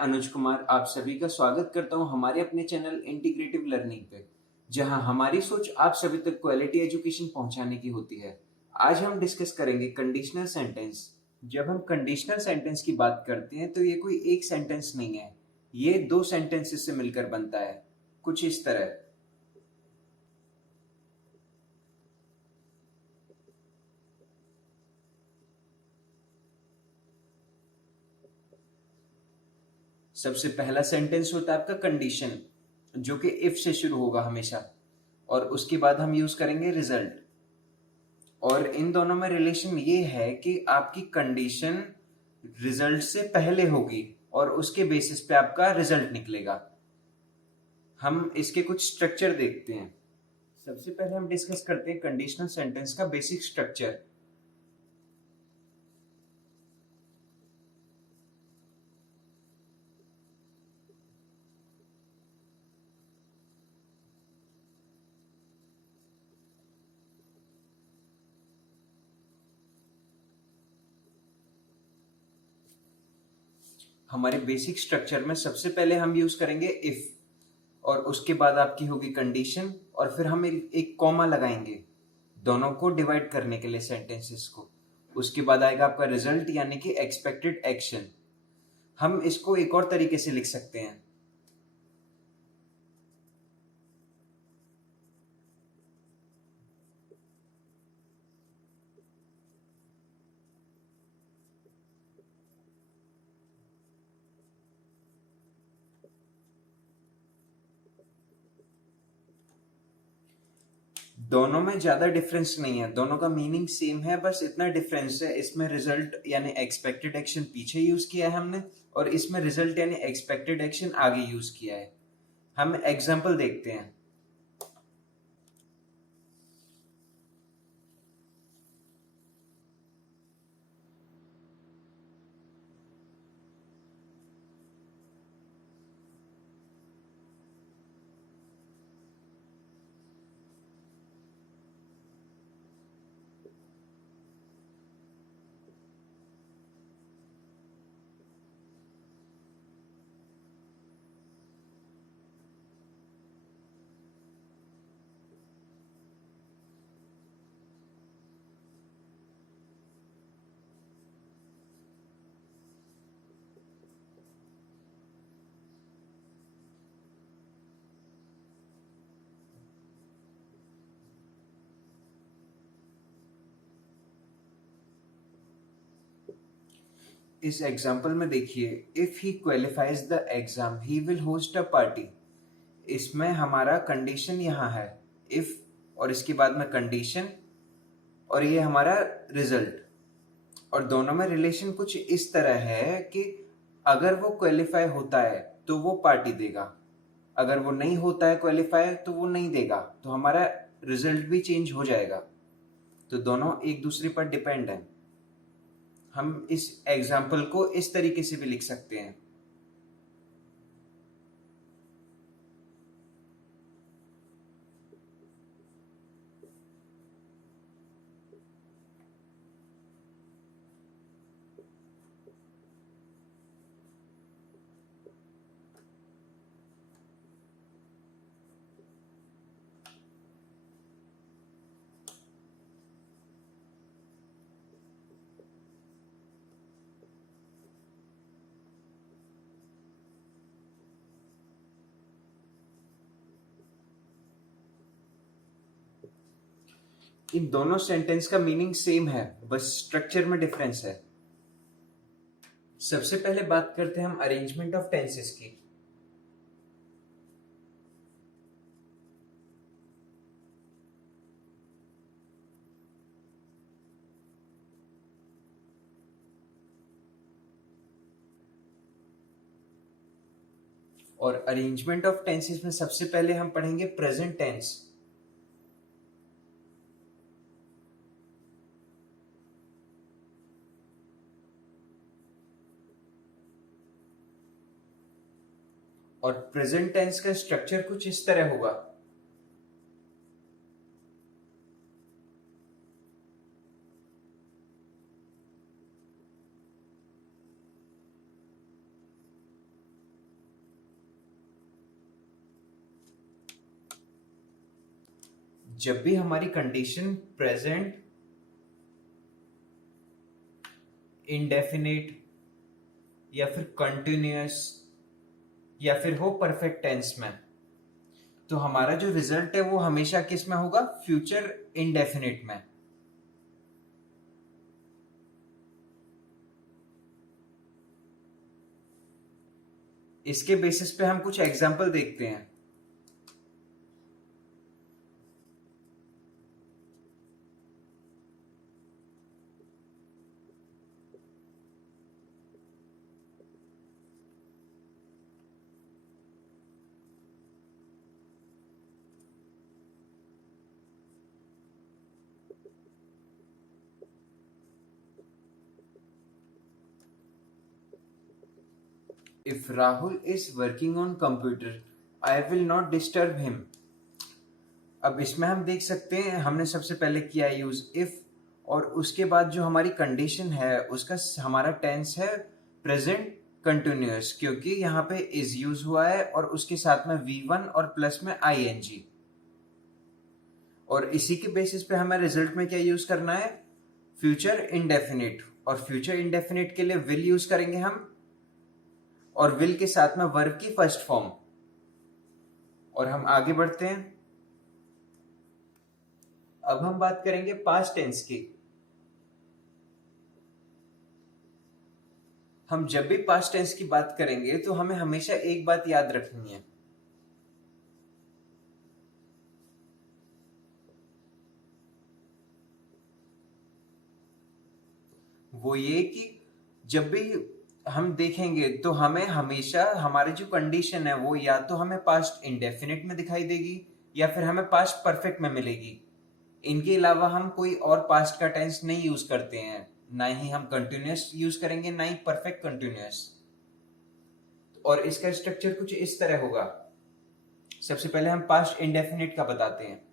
अनुज कुमार आप सभी का स्वागत करता हूं हमारे अपने चैनल इंटीग्रेटिव लर्निंग पे, जहां हमारी सोच आप सभी तक क्वालिटी एजुकेशन पहुंचाने की होती है। आज हम डिस्कस करेंगे कंडीशनल सेंटेंस। जब हम कंडीशनल सेंटेंस की बात करते हैं तो ये कोई एक सेंटेंस नहीं है, ये दो सेंटेंसेस से मिलकर बनता है। कुछ इस तरह। सबसे पहला सेंटेंस होता है आपका कंडीशन, जो कि इफ से शुरू होगा हमेशा, और उसके बाद हम यूज करेंगे रिजल्ट। और इन दोनों में रिलेशन ये है कि आपकी कंडीशन रिजल्ट से पहले होगी और उसके बेसिस पे आपका रिजल्ट निकलेगा। हम इसके कुछ स्ट्रक्चर देखते हैं। सबसे पहले हम डिस्कस करते हैं कंडीशनल सेंटेंस का बेसिक स्ट्रक्चर। हमारे बेसिक स्ट्रक्चर में सबसे पहले हम यूज करेंगे इफ, और उसके बाद आपकी होगी कंडीशन, और फिर हम एक कॉमा लगाएंगे दोनों को डिवाइड करने के लिए सेंटेंसेस को। उसके बाद आएगा आपका रिजल्ट यानी कि एक्सपेक्टेड एक्शन। हम इसको एक और तरीके से लिख सकते हैं। दोनों में ज्यादा डिफरेंस नहीं है, दोनों का मीनिंग सेम है, बस इतना डिफरेंस है इसमें रिजल्ट यानी एक्सपेक्टेड एक्शन पीछे यूज किया है हमने, और इसमें रिजल्ट यानी एक्सपेक्टेड एक्शन आगे यूज किया है। हम एग्जांपल देखते हैं। इस एग्जाम्पल में देखिए, if he qualifies the exam he will host a party. इसमें हमारा कंडीशन यहाँ है इफ, और इसके बाद में कंडीशन, और ये हमारा रिजल्ट। और दोनों में रिलेशन कुछ इस तरह है कि अगर वो क्वालिफाई होता है तो वो पार्टी देगा, अगर वो नहीं होता है क्वालिफाई तो वो नहीं देगा, तो हमारा रिजल्ट भी चेंज हो जाएगा। तो दोनों एक दूसरे पर डिपेंड है। हम इस एग्जाम्पल को इस तरीके से भी लिख सकते हैं। इन दोनों सेंटेंस का मीनिंग सेम है, बस स्ट्रक्चर में डिफरेंस है। सबसे पहले बात करते हैं हम अरेंजमेंट ऑफ टेंसेस की। और अरेंजमेंट ऑफ टेंसेस में सबसे पहले हम पढ़ेंगे प्रेजेंट टेंस। और प्रेजेंट टेंस का स्ट्रक्चर कुछ इस तरह होगा। जब भी हमारी कंडीशन प्रेजेंट, इंडेफिनिट या फिर कंटिन्यूअस या फिर हो परफेक्ट टेंस में, तो हमारा जो रिजल्ट है वो हमेशा किस में होगा? फ्यूचर इंडेफिनिट में। इसके बेसिस पे हम कुछ एग्जाम्पल देखते हैं। If Rahul is working on computer, I will not disturb him. अब इसमें हम देख सकते हैं, हमने सबसे पहले किया यूज इफ, और उसके बाद जो हमारी कंडीशन है उसका हमारा टेंस है प्रेजेंट कंटिन्यूअस, क्योंकि यहाँ पे इज यूज हुआ है और उसके साथ में V1 और प्लस में ING। और इसी के बेसिस पे हमें रिजल्ट में क्या यूज करना है? Future indefinite. और फ्यूचर इंडेफिनिट के लिए विल यूज करेंगे हम, और विल के साथ में वर्ब की फर्स्ट फॉर्म। और हम आगे बढ़ते हैं। अब हम बात करेंगे पास्ट टेंस की। हम जब भी पास्ट टेंस की बात करेंगे तो हमें हमेशा एक बात याद रखनी है, वो ये कि जब भी हम देखेंगे तो हमें हमेशा हमारी जो कंडीशन है वो या तो हमें पास्ट इंडेफिनिट में दिखाई देगी या फिर हमें पास्ट परफेक्ट में मिलेगी। इनके अलावा हम कोई और पास्ट का टेंस नहीं यूज करते हैं, ना ही हम कंटिन्यूअस यूज करेंगे, ना ही परफेक्ट कंटिन्यूअस। और इसका स्ट्रक्चर कुछ इस तरह होगा। सबसे पहले हम पास्ट इंडेफिनिट का बताते हैं।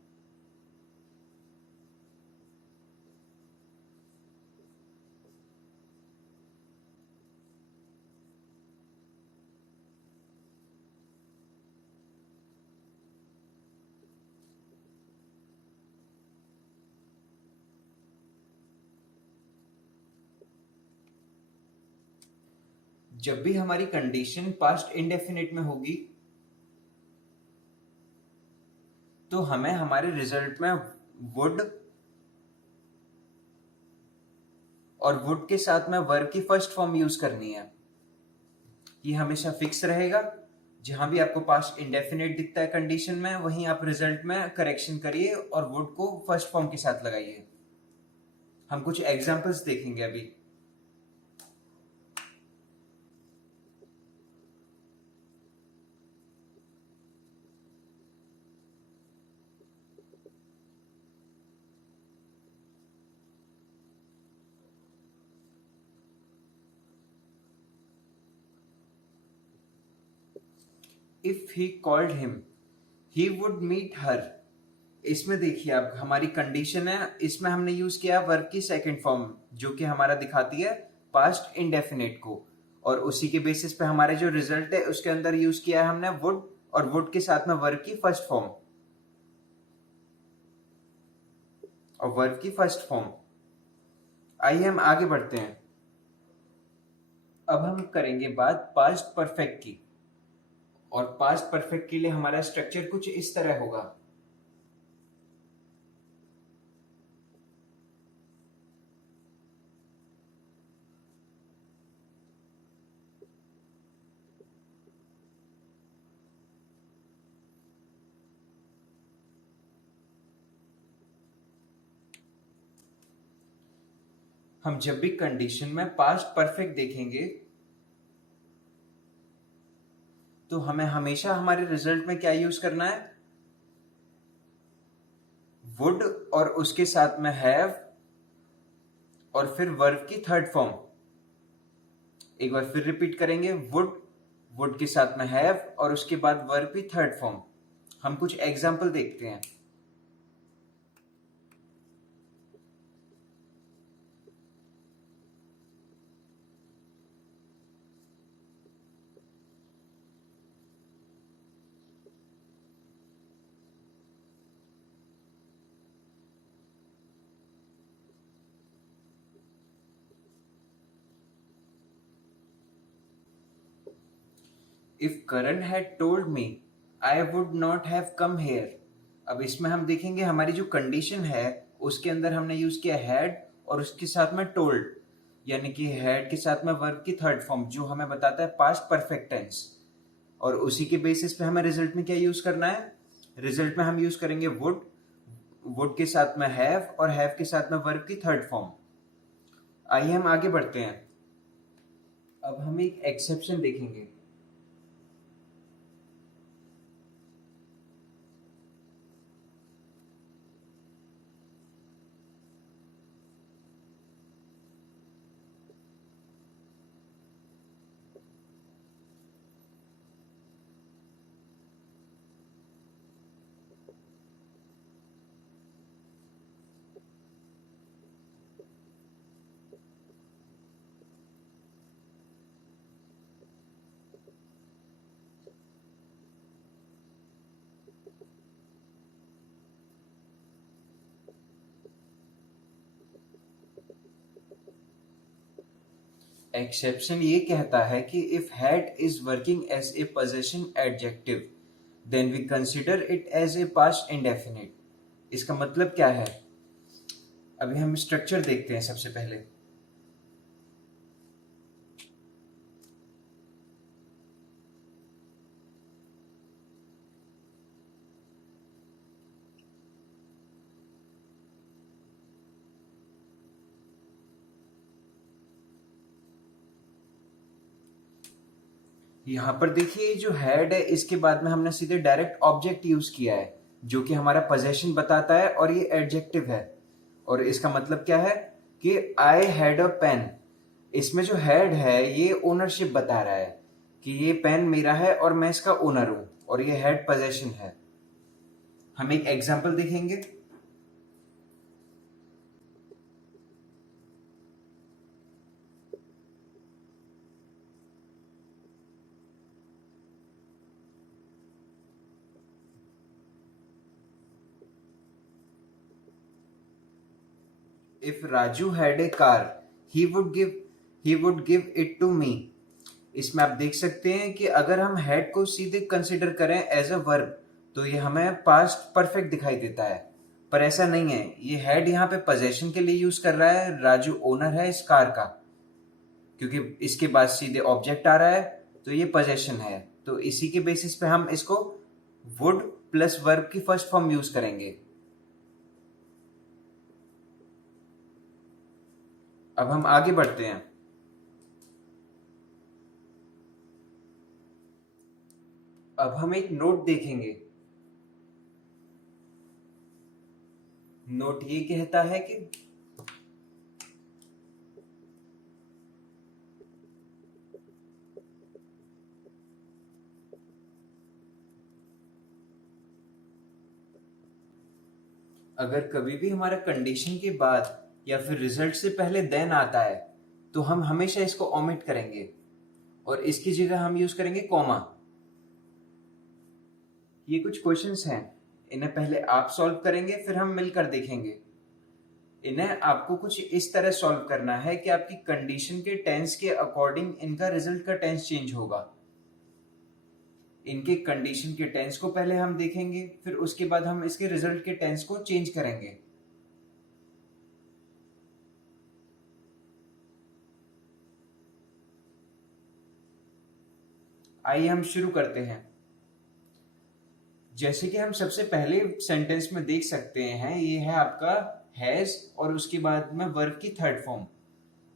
जब भी हमारी कंडीशन पास्ट इंडेफिनिट में होगी तो हमें हमारे रिजल्ट में वुड और वुड के साथ में वर्ब की फर्स्ट फॉर्म यूज करनी है। ये हमेशा फिक्स रहेगा। जहां भी आपको पास्ट इंडेफिनिट दिखता है कंडीशन में, वहीं आप रिजल्ट में करेक्शन करिए और वुड को फर्स्ट फॉर्म के साथ लगाइए। हम कुछ एग्जांपल्स देखेंगे अभी। If he called him he would meet her. इसमें देखिए आप, हमारी कंडीशन है, इसमें हमने यूज किया वर्ब की सेकंड फॉर्म जो कि हमारा दिखाती है पास्ट इंडेफिनिट को, और उसी के बेसिस पे हमारे जो रिजल्ट है उसके अंदर यूज किया है हमने वुड, और वुड के साथ में वर्ब की फर्स्ट फॉर्म, और वर्ब की फर्स्ट फॉर्म। आइए हम आगे बढ़ते हैं। अब हम करेंगे बात पास्ट परफेक्ट की, और पास्ट परफेक्ट के लिए हमारा स्ट्रक्चर कुछ इस तरह होगा। हम जब भी कंडीशन में पास्ट परफेक्ट देखेंगे तो हमें हमेशा हमारे रिजल्ट में क्या यूज करना है? वुड और उसके साथ में हैव, और फिर वर्ब की थर्ड फॉर्म। एक बार फिर रिपीट करेंगे, वुड, वुड के साथ में हैव, और उसके बाद वर्ब की थर्ड फॉर्म। हम कुछ एग्जाम्पल देखते हैं। If Karan had told me I would not have come here. अब इसमें हम देखेंगे हमारी जो कंडीशन है उसके अंदर हमने यूज किया हैड और उसके साथ में टोल्ड, यानी कि हैड के साथ में वर्ब की थर्ड फॉर्म जो हमें बताता है पास्ट परफेक्ट टेंस। और उसी के बेसिस पे हमें रिजल्ट में क्या यूज करना है, रिजल्ट में हम यूज करेंगे वुड, वुड के साथ में हैव और हैव के साथ में वर्ब की थर्ड फॉर्म। आइए हम आगे बढ़ते हैं। अब हम एक एक्सेप्शन देखेंगे। एक्सेप्शन ये कहता है कि if had is working as a possession adjective then we consider it as a past indefinite. इसका मतलब क्या है, अभी हम स्ट्रक्चर देखते हैं सबसे पहले। यहां पर देखिए जो हैड है इसके बाद में हमने सीधे डायरेक्ट ऑब्जेक्ट यूज किया है जो कि हमारा पोजेशन बताता है और ये एडजेक्टिव है। और इसका मतलब क्या है कि आई हैड अ पेन। इसमें जो हैड है ये ओनरशिप बता रहा है कि ये पेन मेरा है और मैं इसका ओनर हूं, और ये हैड पोजेशन है। हम एक एग्जांपल देखेंगे। If Raju had a car he would give it to me. इसमें आप देख सकते हैं कि अगर हम हैड को सीधे कंसिडर करें एज अ वर्ब तो ये हमें पास्ट परफेक्ट दिखाई देता है, पर ऐसा नहीं है। ये हैड यहाँ पे पोजेशन के लिए यूज कर रहा है, राजू ओनर है इस कार का, क्योंकि इसके बाद सीधे ऑब्जेक्ट आ रहा है तो ये पोजेशन है। तो इसी के बेसिस पे हम इसको वुड प्लस वर्ब की फर्स्ट फॉर्म यूज करेंगे। अब हम आगे बढ़ते हैं। अब हम एक नोट देखेंगे। नोट ये कहता है कि अगर कभी भी हमारा कंडीशन के बाद या फिर रिजल्ट से पहले देन आता है तो हम हमेशा इसको ओमिट करेंगे और इसकी जगह हम यूज करेंगे कॉमा। ये कुछ क्वेश्चंस हैं, इन्हें पहले आप सॉल्व करेंगे फिर हम मिलकर देखेंगे। इन्हें आपको कुछ इस तरह सॉल्व करना है कि आपकी कंडीशन के टेंस के अकॉर्डिंग इनका रिजल्ट का टेंस चेंज होगा। इनके कंडीशन के टेंस को पहले हम देखेंगे, फिर उसके बाद हम इसके रिजल्ट के टेंस को चेंज करेंगे। आइए हम शुरू करते हैं। जैसे कि हम सबसे पहले सेंटेंस में देख सकते हैं, ये है आपका हैज और उसके बाद में वर्ब की थर्ड फॉर्म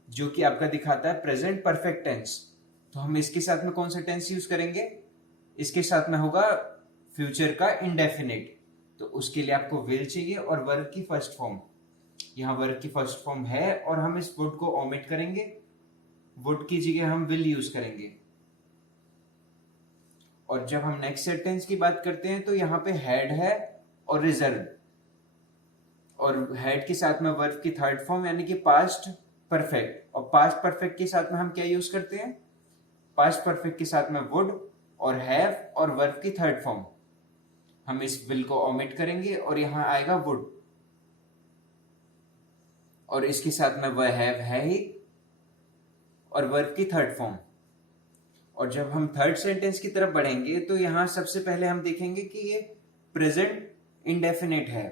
जो कि आपका दिखाता है प्रेजेंट परफेक्ट टेंस। तो हम इसके साथ में कौन सा टेंस यूज करेंगे, इसके साथ में होगा फ्यूचर का इंडेफिनिट। तो उसके लिए आपको विल चाहिए और वर्ब की फर्स्ट फॉर्म। यहाँ वर्ब की फर्स्ट फॉर्म है और हम इस वुड को ओमिट करेंगे, वुड की जगह हम विल यूज करेंगे। और जब हम नेक्स्ट सेंटेंस की बात करते हैं तो यहाँ पे हैड है और रिजर्व, और हैड के साथ में वर्ब की थर्ड फॉर्म यानी कि पास्ट परफेक्ट। और पास्ट परफेक्ट के साथ में हम क्या यूज करते हैं, पास्ट परफेक्ट के साथ में वुड और हैव और वर्ब की थर्ड फॉर्म। हम इस विल को ओमिट करेंगे और यहां आएगा वुड, और इसके साथ में वह हैव है ही और वर्ब की थर्ड फॉर्म। और जब हम थर्ड सेंटेंस की तरफ बढ़ेंगे तो यहाँ सबसे पहले हम देखेंगे कि ये प्रेजेंट इंडेफिनिट है,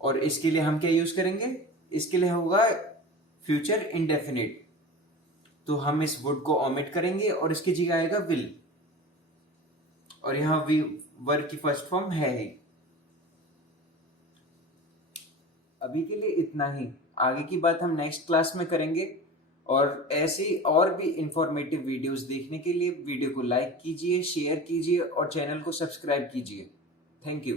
और इसके लिए हम क्या यूज करेंगे, इसके लिए होगा फ्यूचर इंडेफिनिट। तो हम इस वुड को ओमिट करेंगे और इसकी जगह आएगा विल, और यहाँ वी वर्ब की फर्स्ट फॉर्म है ही। अभी के लिए इतना ही, आगे की बात हम नेक्स्ट क्लास में करेंगे। और ऐसी और भी इंफॉर्मेटिव वीडियोस देखने के लिए वीडियो को लाइक कीजिए, शेयर कीजिए और चैनल को सब्सक्राइब कीजिए। Thank you.